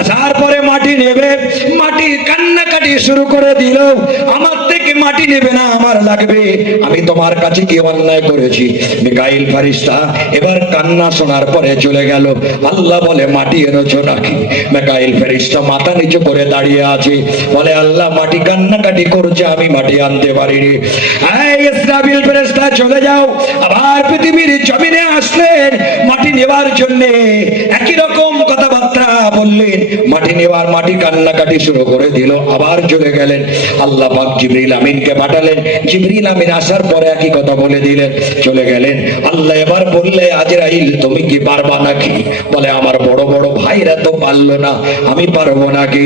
আসার পরে মাটি নেবে, মাটি কান্নাকাটি শুরু করে দিল, আমার থেকে মাটি নেবে না, আমার লাগবে, আমি তোমার কাছে কি অন্যায় করেছি। মিকাইল ফেরেশতা এবার কান্না শোনার পরে চলে গেল। আল্লাহ বলে মাটি এনেছো নাকি? মিকাইল ফেরেশতা মাথা নিচু করে দাঁড়িয়ে আছে, বলে আল্লাহ মাটি কান্নাকাটি করছে, আমি মাটি আনতে পারিনি। এই ইসরাফিল ফেরেশতা চলে যাও। আবার পৃথিবীর জমিনে আসলেন মাটি নেওয়ার জন্য, একই রকম কথাবার্তা বললেন, মাটি নেওয়ার, মাটি কান্নাকাটি শুরু করে দিল, আবার চলে গেলেন। আল্লাহ পাক জিবরিল আমিনকে পাঠালেন, জিবরিল আমিন আসার পরে একই কথা বলে দিলেন, চলে গেলেন। আল্লাহ এবার বললে আজরাইল তুমি কি পারবা নাকি? বলে আমার বড় বড় ভাইরা তো পারলো না, আমি পারবো নাকি?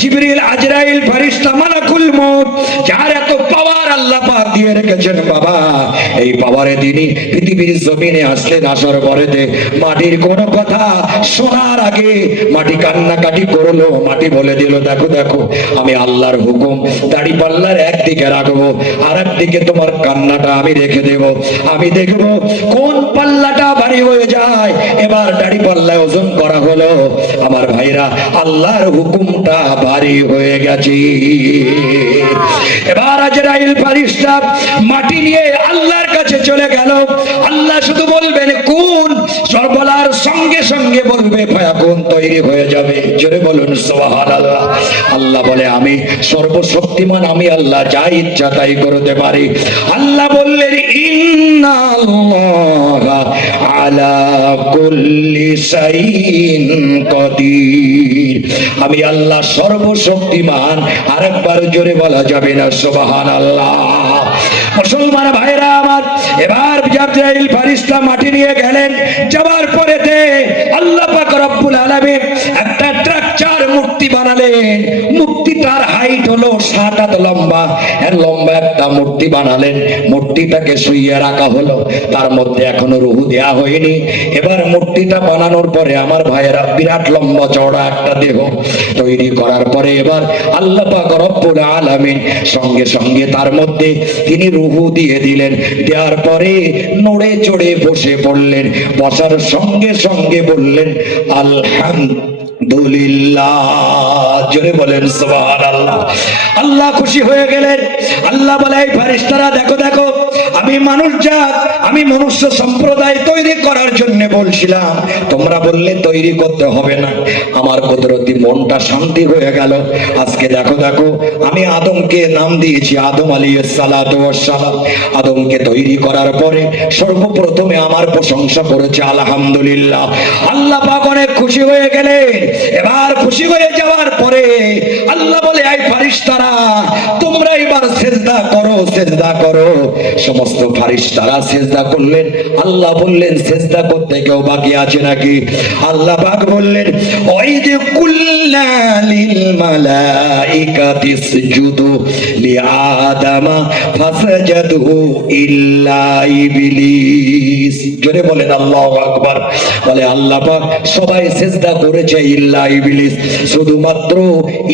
জিবরিল আজরাইল ফেরেশতা মালাকুল মউত, যার এত পাওয়ার আল্লাহ পাক দিয়ে রেখেছেন বাবা, এই পাওয়ারে তিনি পৃথিবীর জমিনে আসলেন। আসার পরেতে মাটির কোন কথা শোনার আগে মাটি কান্নাকাটি করলো। মাটি বলে দিল দেখো দেখো, আমি আল্লাহর হুকুম দাড়ি পাল্লার একদিকে রাখবো, আর একদিকে তোমার কান্নাটা আমি রেখে দেব, আমি দেখবো কোন পাল্লাটা ভারী হয়ে যায়। এবার দাড়ি পাল্লায় ওজন করা হলো, আমার ভাইরা আল্লাহর হুকুমটা ভারী হয়ে গেছে। এবার আজরাইল ফেরেশতা মাটি নিয়ে আল্লাহর কাছে চলে গেল। আল্লাহ শুধু বলবেন কোন, বলার সঙ্গে সঙ্গে বলবে ফায়াকুন, তৈরি হয়ে যাবে। জোরে বলুন সুবহানাল্লাহ। আল্লাহ বলে আমি সর্বশক্তিমান, আমি আল্লাহ যা ইচ্ছা তাই করতে পারি। আল্লাহ বললেন ইন্নাল্লাহা আলা কুল্লি শাইইন কাদির, আমি আল্লাহ সর্বশক্তিমান। আরেকবার জোরে বলা যাবে না সুবহানাল্লাহ। মুসলমান ভাইরা আমার, এবার আজরাইল ফেরেশতা মাটি নিয়ে গেলেন। যাওয়ার পরেতে আল্লাহ পাক রব্বুল আলামিন একটা স্ট্রাকচার মূর্তি বানালেন। মূর্তিটার হাইট হলো 7 হাত লম্বা, এর লম্বা একটা মূর্তি বানালেন। মূর্তিটাকে শুইয়ে রাখা হলো, তার মধ্যে এখনো রূহ দেয়া হয়নি। এবার মূর্তিটা বানানোর পরে আমার ভাইয়েরা বিরাট লম্বা চওড়া একটা দেহ তৈরি করার পরে এবার আল্লাহ পাক রব্বুল আলামিন সঙ্গে সঙ্গে তার মধ্যে তিনি রূহ দিয়ে দিলেন। দেওয়ার পরে নড়ে চড়ে বসে পড়লেন। বসার সঙ্গে সঙ্গে বললেন আলহামদুলিল্লাহ। জোরে বলেন সুবহানাল্লাহ। আল্লাহ খুশি হয়ে গেলেন। আল্লাহ বলে এই ফেরেশতারা দেখো দেখো, আমি মানুষ জাত, আমি মনুষ্য সম্প্রদায় তৈরি করার জন্য বলছিলাম, তোমরা বললে তৈরি করতে হবে না। আমার কুদরতি মনটা শান্তি হয়ে গেল। আজকে দেখো দেখো, আমি আদমকে নাম দিয়েছি আদম আলাইহিস সালাতু ওয়াস সালাম। আদমকে তৈরি করার পরে সর্বপ্রথমে আমার প্রশংসা করেছে আলহামদুলিল্লাহ। আল্লাহ পাক অনেক খুশি হয়ে গেলেন। এবার খুশি হয়ে যাওয়ার পরে আল্লাহ বলে এই ফেরেশতারা তোমরা এবার সিজদা করো, সিজদা করো। সমস্ত ফেরেশতারা সিজদা করলেন। আল্লাহ বললেন সিজদা করতে কেউ বাকি আছে নাকি? আল্লাহ পাক বললেন ওয়াইদ কুল্লা লিল মালাইকাতি ইসজুদু লিআদামা ফাসাজাদু ইল্লা ইবলিস। জোরে বলেন আল্লাহু আকবার। বলে আল্লাহ পাক সবাই সিজদা করেছে ইল্লা ইবলিস, শুধুমাত্র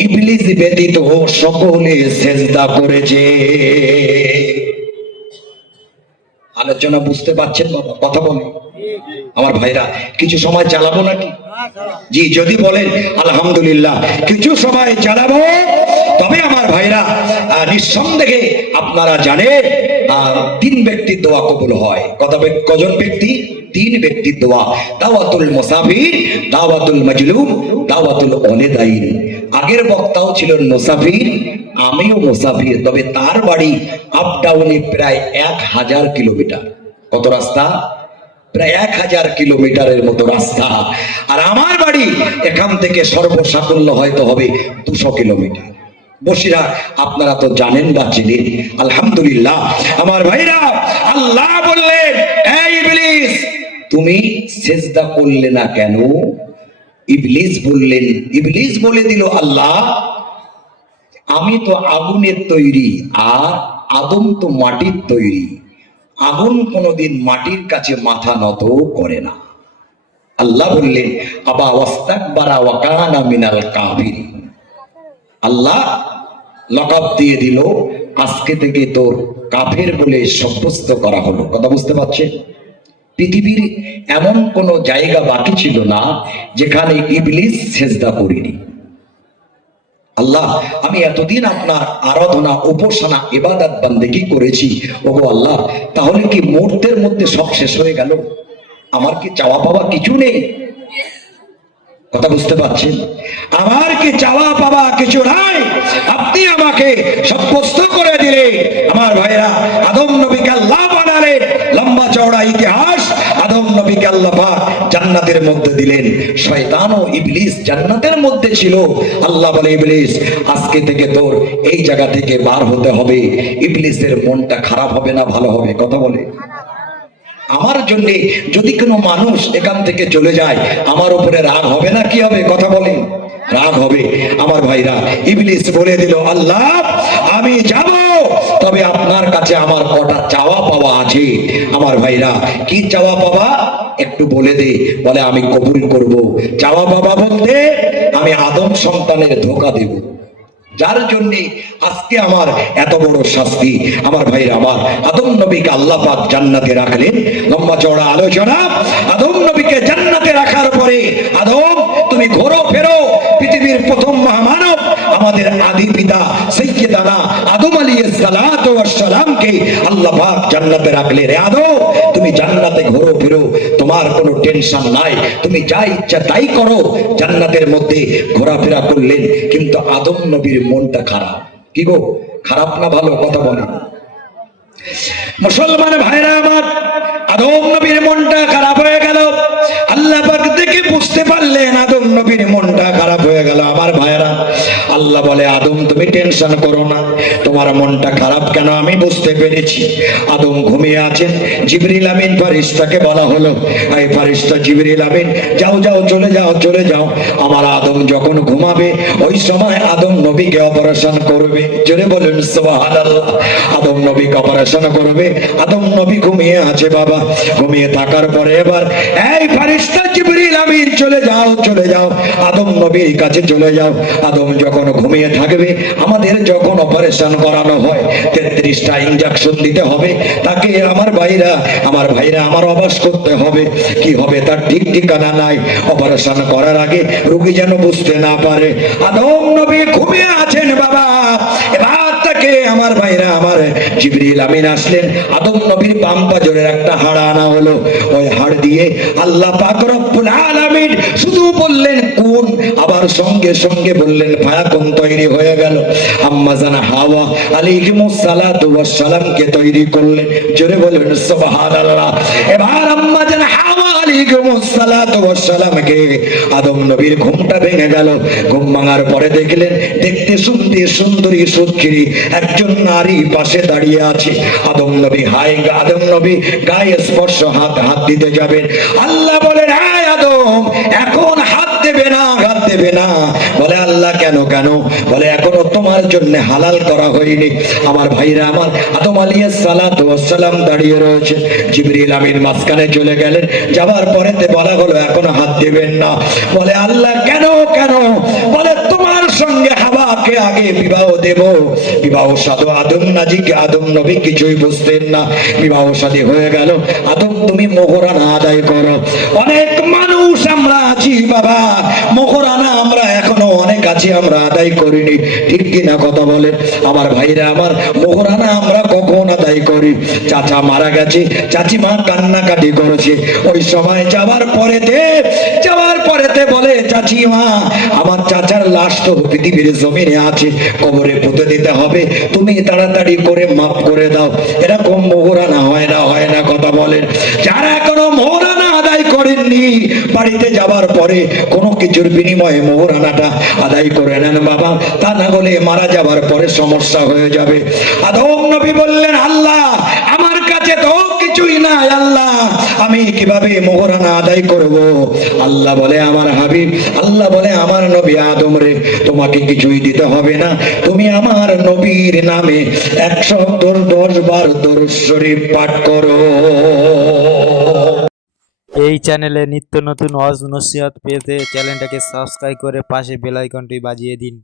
ইবলিস ব্যতীত সকলে সিজদা করেছে। আলোচনা বুঝতে পারছেন বাবা? কথা বলে আমার ভাইরা, কিছু সময় চালাবো নাকি? জি, যদি বলেন আলহামদুলিল্লাহ, কিছু সময় চালাবো। তবে আমার ভাইরা নিঃসন্দেহে আপনারা জানেন 3 ব্যক্তির দোয়া কবুল হয়। কজন ব্যক্তি? 3 ব্যক্তির দোয়া। দাওয়াতুল মুসাফির, দাওয়াতুল মাজলুম, দাওয়াতুল ওয়ালিদাইন। আগের বক্তাও ছিলেন মুসাফির, আমিও মুসাফির, তবে তার বাড়ি আপ ডাউনে প্রায় 1000 কিলোমিটার। কত রাস্তা? প্রায় 1000 কিলোমিটারের মতো রাস্তা। আর আমার বাড়ি এখান থেকে সর্বসাকুল্য হয়তো হবে 200 কিলোমিটার। বসিরা আপনারা তো জানেন বা চিনেন। আলহামদুলিল্লাহ আমার ভাইরা, আল্লাহ বললেন এই ইবলিস তুমি সিজদা করলে না কেন? ইবলিস বললেন, ইবলিস বলে দিল আল্লাহ আমি তো আগুনের তৈরি, আর আদম তো মাটির তৈরি। আগুন কোনোদিন মাটির কাছে মাথা নত করে না। আল্লাহ বললেন আবা ওয়াস্তাকবারা ওয়া কানা মিনাল কাফিরিন। আল্লাহ লকব দিয়ে দিল, আজকে থেকে তোর কাফের বলে সাব্যস্ত করা হলো। কথা বুঝতে পারছেন? পৃথিবীর এমন কোনো জায়গা বাকি ছিল না যেখানে ইবলিস সেজদা করিনি। আল্লাহ, আমি এতদিন আপনার আরাধনা, উপাসনা, ইবাদত, বন্দেগী করেছি, ওগো আল্লাহ, তাহলে কি মুহূর্তের মধ্যে সব শেষ হয়ে গেল? আমার কি চাওয়া পাওয়া কিছু নেই? কথা বুঝতে পারছেন? আমার কি চাওয়া পাওয়া কিছু নাই? আপনি আমাকে সাব্যস্ত করে দিলে। আমার ভাইরা, আদম নবীকে আল্লাহ বানালেন, লম্বা চওড়া ইতিহাস। আদম নবীকে আল্লাহ পাক জান্নাতের মধ্যে দিলেন, শয়তান ও ইবলিস জান্নাতের মধ্যে ছিল। আল্লাহ বলে, ইবলিস, আজকে থেকে তোর এই জায়গা থেকে বার হতে হবে। ইবলিসের মনটা খারাপ হবে না ভালো হবে? কথা বলে। আমার জন্য যদি কোনো মানুষ এখান থেকে চলে যায়, আমার উপরে রাগ হবে না কি হবে? কথা বলেন, রাগ হবে। আমার ভাইরা, ইবলিস বলে দিল, আল্লাহ, আমি যাব, তবে আপনার কাছে আমার কটা চাওয়া পাওয়া আছে। আমার ভাইরা, কি চাওয়া পাওয়া একটু বলে দে। বলে, আমি কবুল করব। চাওয়া পাওয়া বলতে, আমি আদম সন্তানের ধোঁকা দেব, যার জন্য আজকে আমার এত বড় শাস্তি। আমার ভাইরা আমার, আদম নবীকে আল্লাহ পাক জান্নাতে রাখলেন। লম্বা চওড়া আলোচনা। আদম নবীকে জান্নাতে রাখার পরে, আদম, তুমি ঘোরো ফেরো। পৃথিবীর প্রথম মহামানব, আমাদের আদি পিতা সাইয়্যিদানা আদম আলাইহিস সালাতু ওয়াস সালামকে আল্লাহ পাক জান্নাতে রাখলেন। রে আদম, তুমি জান্নাতে ঘোরো ফেরো, তোমার কোনো টেনশন নাই, তুমি যা ইচ্ছা তাই করো। জান্নাতের মধ্যে ঘোরাফেরা করলেন, কিন্তু আদম নবীর মনটা খারাপ। কি গো, খারাপ না ভালো? কথা বলে। মুসলমান ভাইরা আমার, আদম নবীর মনটা খারাপ হয়ে গেল। আল্লাহ পাক দেখে বুঝতে পারলেন আদম নবীর মনটা খারাপ হয়ে গেল। আমার ভাইরা, আল্লাহ বলে, আদম, তুমি টেনশন করো না, তোমার মনটা খারাপ কেন আমি বুঝতে পেরেছি। আদম ঘুমিয়ে আছেন। জিবরিল আমিন ফেরেশতাকে বলা হলো, এই ফেরেশতা জিবরিল আমিন, যাও যাও, চলে যাও, চলে যাও। আমার আদম যখন ঘুমাবে, ওই সময় আদম নবীকে অপারেশন করবে। জোরে বলুন সুবহানাল্লাহ। আদম নবীকে অপারেশন করবে। আদম নবী ঘুমিয়ে আছে বাবা। ঘুমিয়ে থাকার পরে এবার এই ফেরেশতা জিবরিল আমিন, চলে যাও, চলে যাও, আদম নবীর কাছে চলে যাও। আদম যখন ঘুমিয়ে থাকবে, আমাদের যখন অপারেশন করানো হয়, 33টা ইনজেকশন দিতে হবে তাকে। আমার ভাইরা, আমার অবাস করতে হবে। কি হবে তার ঠিক ঠিকানা নাই। অপারেশন করার আগে রোগী যেন বুঝতে না পারে আদম নবী ঘুমিয়ে আছেন বাবা। এবার তাকে, আমার ভাইরা আমার, জিবরিল আমিন আসলেন। আদম নবীর বাম পাজরের একটা হাড় আনা হলো। ওই হাড় দিয়ে আল্লাহ পাক রব্বুল আলামিন শুধু বললেন কোন, আবার সঙ্গে সঙ্গে বললেন ফায়াকুন, তৈরি হয়ে গেল। আম্মা জান হাওয়া আলাইহিমুস সালাতু ওয়াস সালামকে তৈরি করলেন। জোরে বলুন সুবহানাল্লাহ। এবার আম্মা জান হাওয়া আলাইহিমুস সালাতু ওয়াস সালামকে আদম নবীর ঘুমটা ভেঙে গেল। ঘুম ভাঙার পরে দেখলেন, দেখতে শুনতে সুন্দরী সুন্দরী একজন নারী পাশে দাঁড়িয়ে আছে। আদম নবী আদম নবী গায়ে স্পর্শ হাত দিতে যাবেন। আল্লাহ বলেন, আয় আদম, এখন হাত দেবে না, হাত দেবে না। বলে, আল্লাহ কেন? কেন? বলে, এখনো তোমার জন্য হালাল করা হয়নি। আমার ভাইরা আমার, আদম আলাইহিস সালাতু ওয়াস সালাম দাঁড়িয়ে রয়েছে। জিবরিল আমিন মাঝখানে চলে গেলেন। যাবার পরেতে বলা হলো, এখনো হাত দেবেন না। বলে, আল্লাহ কেন? কেন? বলে, তোমার সঙ্গে হাওয়াকে আগে বিবাহ দেব। বিবাহ সাধু আদম নাজিকে আদম নবী কিছুই বুঝতেন না। বিবাহ শাদী হয়ে গেল। আদম, তুমি মোহরানা আদায় করো। অনেক মানুষ আমরা আছি বাবা, মোহরানা আমরা এখনো অনেক আছি, আমরা আদায় করিনি। ঠিক কিনা কথা বলেন? আমার ভাইরা আমার, মোহরানা আমরা কখন আদায় করি? চাচা মারা গেছে, চাচিমা কান্নাকাটি করেছে। ওই সময় যাওয়ার পরেতে বলে, চাচিমা, আমার চাচার লাশ তো পৃথিবীর জমিনে আছে, কবরে পুঁতে দিতে হবে, তুমি তাড়াতাড়ি করে মাফ করে দাও। এরকম মোহরানা হয় না? হয় না? কথা বলেন। যারা এখনো মোহরানা আদায় করেননি, বাড়িতে যাবার পরে কোনো কিছুর বিনিময়ে মোহরানাটা আদায় করে নেন বাবা, তা না হলে মারা যাবার পরে সমস্যা হয়ে যাবে। আদম নবী বললেন, আল্লাহ, আমার কাছে তো কিছুই নাই, আল্লাহ, আমি কিভাবে মোহরানা আদায় করব? আল্লাহ বলে, আমার হাবিব, আল্লাহ বলে, আমার নবী আদম রে, তোমাকে কিছুই দিতে হবে না, তুমি আমার নবীর নামে 110 বার দরুদ শরীফ পাঠ করো। এই চ্যানেলে নিত্য নতুন ওয়াজ নসিহত পেতে চ্যানেলটাকে সাবস্ক্রাইব করে পাশে বেল আইকনটি বাজিয়ে দিন।